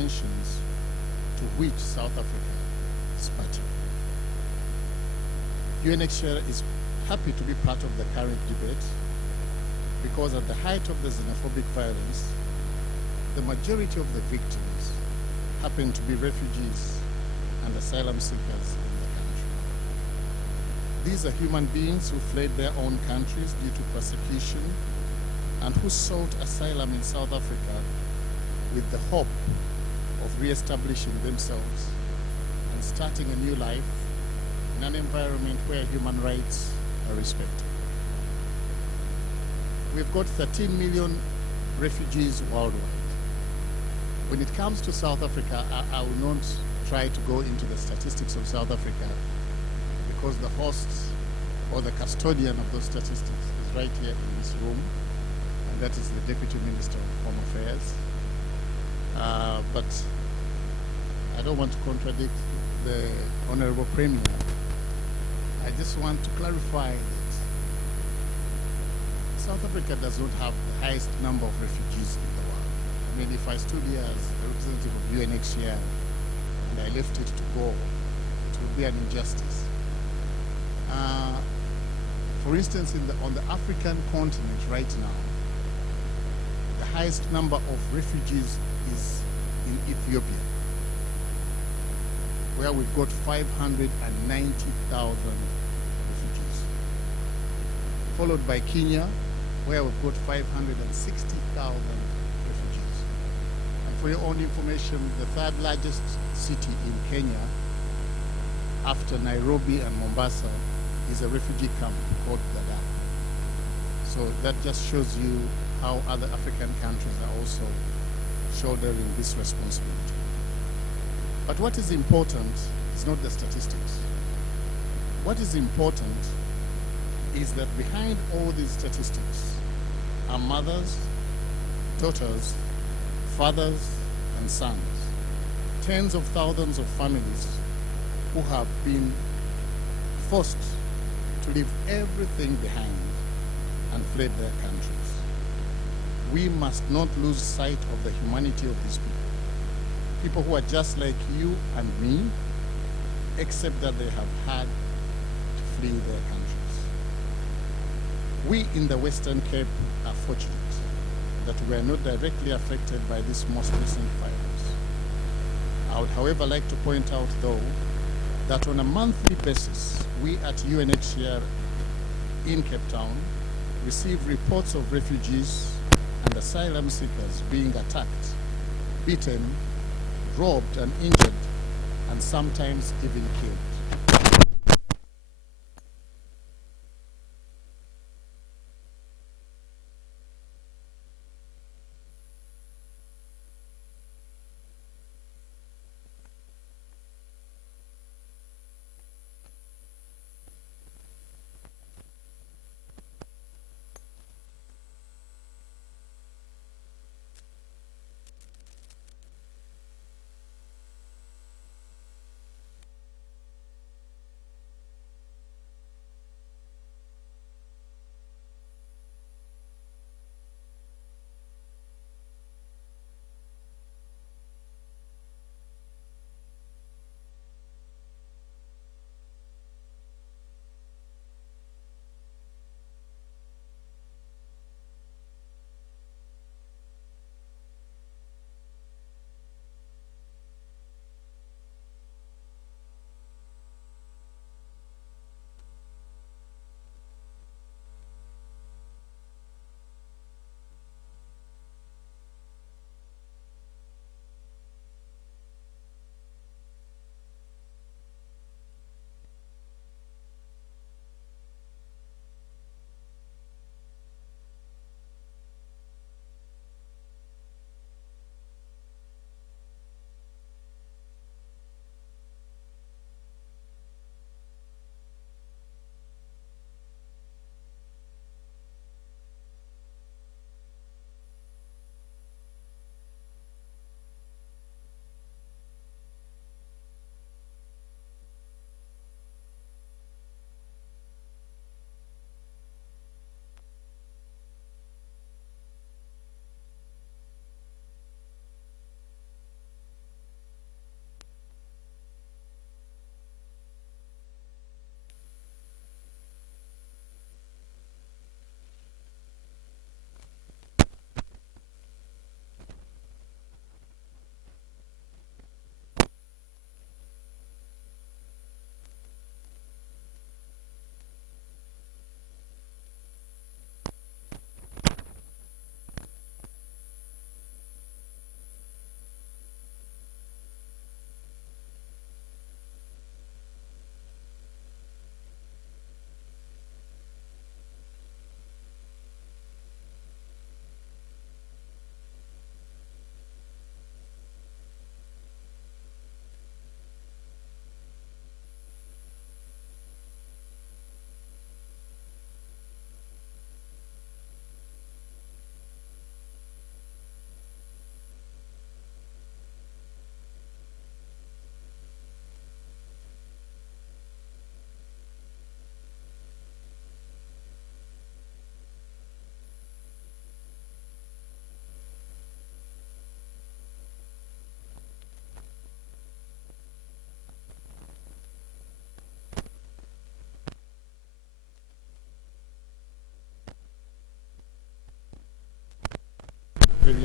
dimensions to which South Africa is party. UNHCR is happy to be part of the current debate because at the height of the xenophobic violence, the majority of the victims happen to be refugees and asylum seekers in the country. These are human beings who fled their own countries due to persecution and who sought asylum in South Africa with the hope of re-establishing themselves and starting a new life in an environment where human rights are respected. We've got 13 million refugees worldwide. When it comes to South Africa, I will not try to go into the statistics of South Africa because the host or the custodian of those statistics is right here in this room, and that is the Deputy Minister of Home Affairs. But I don't want to contradict the Honorable Premier. I just want to clarify that South Africa does not have the highest number of refugees in the world. I mean, if I stood here as a representative of UNHCR and I left it to go, it would be an injustice. For instance, on the African continent right now, the highest number of refugees is in Ethiopia, where we've got 590,000 refugees, followed by Kenya, where we've got 560,000 refugees. And for your own information, the third largest city in Kenya, after Nairobi and Mombasa, is a refugee camp called Dadaab. So that just shows you how other African countries are also shouldering this responsibility. But what is important is not the statistics. What is important is that behind all these statistics are mothers, daughters, fathers, and sons. Tens of thousands of families who have been forced to leave everything behind and fled their countries. We must not lose sight of the humanity of these people who are just like you and me, except that they have had to flee their countries. We in the Western Cape are fortunate that we are not directly affected by this most recent virus. I would, however, like to point out, though, that on a monthly basis, we at UNHCR in Cape Town receive reports of refugees and asylum seekers being attacked, beaten, robbed and injured, and sometimes even killed.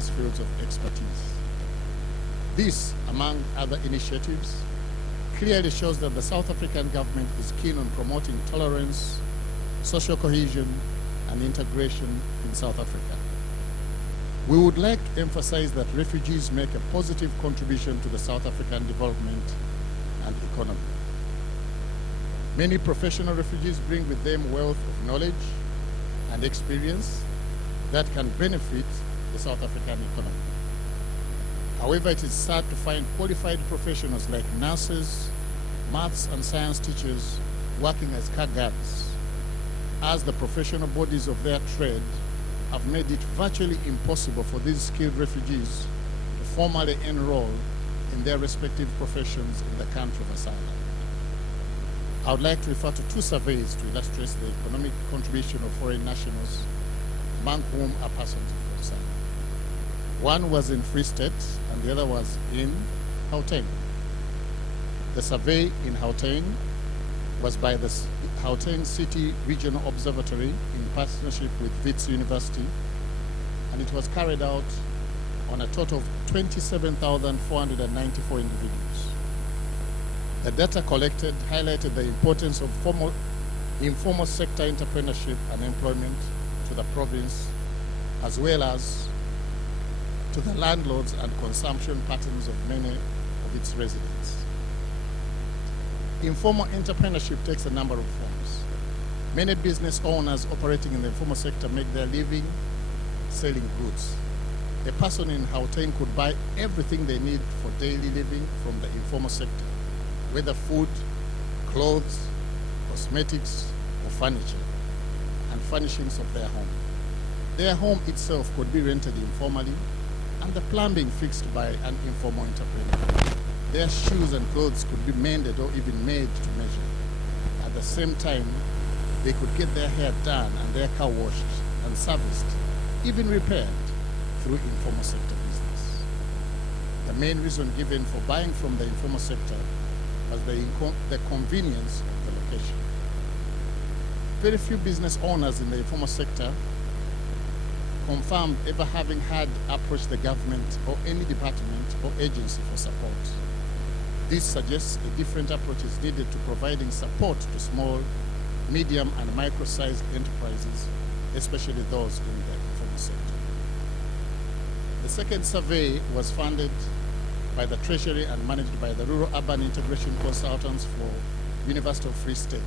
various fields of expertise. This, among other initiatives, clearly shows that the South African government is keen on promoting tolerance, social cohesion, and integration in South Africa. We would like to emphasize that refugees make a positive contribution to the South African development and economy. Many professional refugees bring with them wealth of knowledge and experience that can benefit the South African economy. However, it is sad to find qualified professionals like nurses, maths and science teachers working as car guards, as the professional bodies of their trade have made it virtually impossible for these skilled refugees to formally enroll in their respective professions in the country of asylum. I would like to refer to two surveys to illustrate the economic contribution of foreign nationals, among whom are persons of asylum. One was in Free State and the other was in Gauteng. The survey in Gauteng was by the Gauteng City Regional Observatory in partnership with Wits University, and it was carried out on a total of 27,494 individuals. The data collected highlighted the importance of informal sector entrepreneurship and employment to the province, as well as to the landlords and consumption patterns of many of its residents. Informal entrepreneurship takes a number of forms. Many business owners operating in the informal sector make their living selling goods. A person in Gauteng could buy everything they need for daily living from the informal sector, whether food, clothes, cosmetics, or furniture, and furnishings of their home. Their home itself could be rented informally, and the plumbing fixed by an informal entrepreneur. Their shoes and clothes could be mended or even made to measure. At the same time, they could get their hair done and their car washed and serviced, even repaired, through informal sector business. The main reason given for buying from the informal sector was the convenience of the location. Very few business owners in the informal sector confirmed ever having had approached the government or any department or agency for support. This suggests a different approach is needed to providing support to small, medium, and micro-sized enterprises, especially those in the informal sector. The second survey was funded by the Treasury and managed by the Rural Urban Integration Consultants for University of Free State.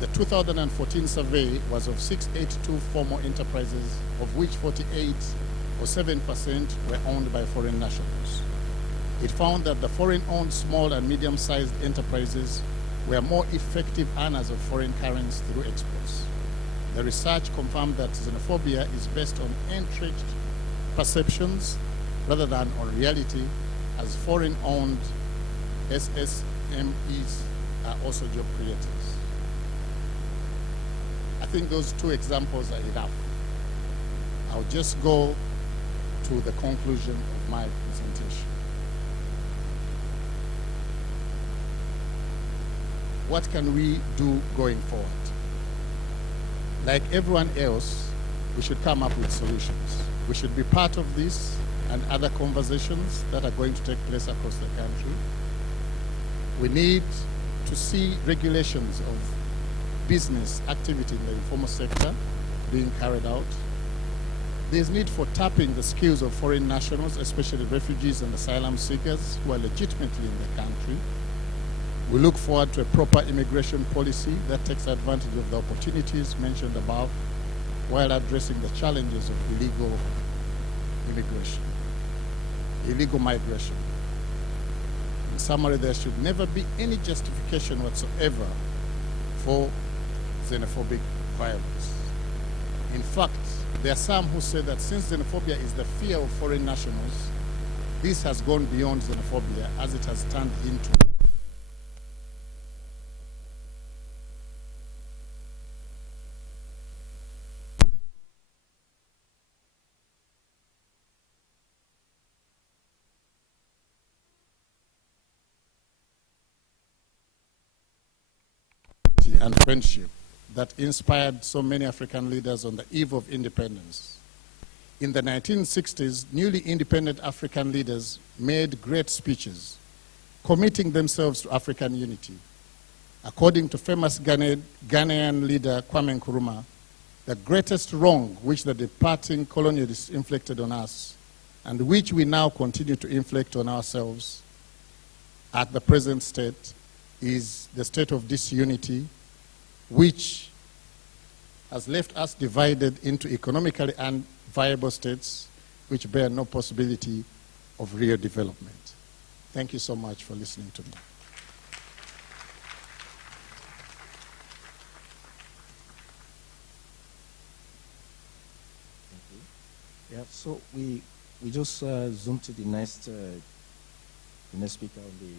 The 2014 survey was of 682 formal enterprises, of which 48 or 7% were owned by foreign nationals. It found that the foreign-owned small and medium-sized enterprises were more effective earners of foreign currency through exports. The research confirmed that xenophobia is based on entrenched perceptions rather than on reality, as foreign-owned SSMEs are also job creators. I think those two examples are enough. I'll just go to the conclusion of my presentation. What can we do going forward? Like everyone else, we should come up with solutions. We should be part of this and other conversations that are going to take place across the country. We need to see regulations of business activity in the informal sector being carried out. There's need for tapping the skills of foreign nationals, especially refugees and asylum seekers who are legitimately in the country. We look forward to a proper immigration policy that takes advantage of the opportunities mentioned above while addressing the challenges of illegal migration. In summary, there should never be any justification whatsoever for xenophobic violence. In fact, there are some who say that since xenophobia is the fear of foreign nationals, this has gone beyond xenophobia as it has turned into and friendship that inspired so many African leaders on the eve of independence. In the 1960s, newly independent African leaders made great speeches, committing themselves to African unity. According to famous Ghanaian leader Kwame Nkrumah, the greatest wrong which the departing colonialists inflicted on us, and which we now continue to inflict on ourselves at the present state, is the state of disunity, which has left us divided into economically unviable states which bear no possibility of real development. Thank you so much for listening to me. Yeah, so we just zoom to the next speaker on the